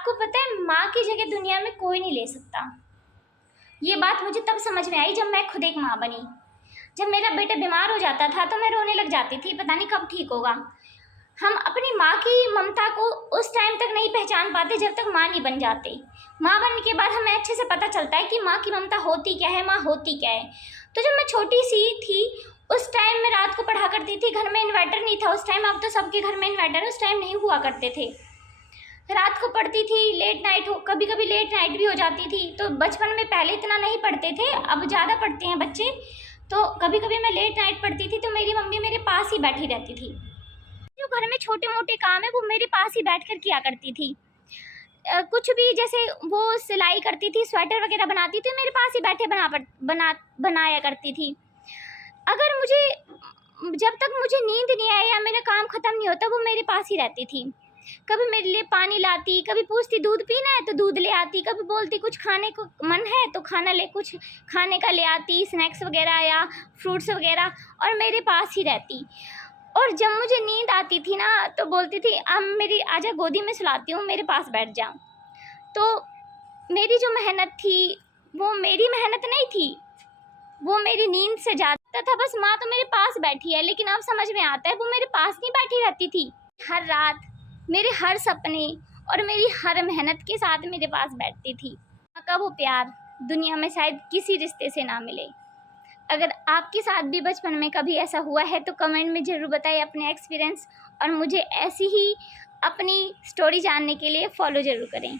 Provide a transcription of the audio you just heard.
आपको पता है, माँ की जगह दुनिया में कोई नहीं ले सकता। ये बात मुझे तब समझ में आई जब मैं खुद एक माँ बनी। जब मेरा बेटा बीमार हो जाता था तो मैं रोने लग जाती थी, पता नहीं कब ठीक होगा। हम अपनी माँ की ममता को उस टाइम तक नहीं पहचान पाते जब तक माँ नहीं बन जाते। माँ बनने के बाद हमें अच्छे से पता चलता है कि माँ की ममता होती क्या है, माँ होती क्या है। तो जब मैं छोटी सी थी उस टाइम मैं रात को पढ़ा करती थी। घर में इन्वर्टर नहीं था उस टाइम, अब तो सबके घर में इन्वर्टर, उस टाइम नहीं हुआ करते थे। रात को पढ़ती थी, लेट नाइट हो, कभी कभी लेट नाइट भी हो जाती थी। तो बचपन में पहले इतना नहीं पढ़ते थे, अब ज़्यादा पढ़ते हैं बच्चे। तो कभी कभी मैं लेट नाइट पढ़ती थी तो मेरी मम्मी मेरे पास ही बैठी रहती थी। जो घर में छोटे मोटे काम है वो मेरे पास ही बैठ कर किया करती थी। कुछ भी जैसे वो सिलाई करती थी, स्वेटर वगैरह बनाती थी, मेरे पास ही बैठे बनाया करती थी। अगर मुझे जब तक मुझे नींद नहीं आए या मेरा काम ख़त्म नहीं होता वो मेरे पास ही रहती थी। कभी मेरे लिए पानी लाती, कभी पूछती दूध पीना है तो दूध ले आती, कभी बोलती कुछ खाने को मन है तो कुछ खाने का ले आती, स्नैक्स वगैरह या फ्रूट्स वगैरह, और मेरे पास ही रहती। और जब मुझे नींद आती थी ना तो बोलती थी अब मेरी आजा गोदी में सुलाती हूँ, मेरे पास बैठ जा। तो मेरी जो मेहनत थी वो मेरी मेहनत नहीं थी, वो मेरी नींद से ज़्यादा था। बस माँ तो मेरे पास बैठी है, लेकिन अब समझ में आता है वो मेरे पास नहीं बैठी रहती थी। हर रात मेरे हर सपने और मेरी हर मेहनत के साथ मेरे पास बैठती थी। माँ का वो प्यार दुनिया में शायद किसी रिश्ते से ना मिले। अगर आपके साथ भी बचपन में कभी ऐसा हुआ है तो कमेंट में ज़रूर बताइए अपने एक्सपीरियंस, और मुझे ऐसी ही अपनी स्टोरी जानने के लिए फॉलो ज़रूर करें।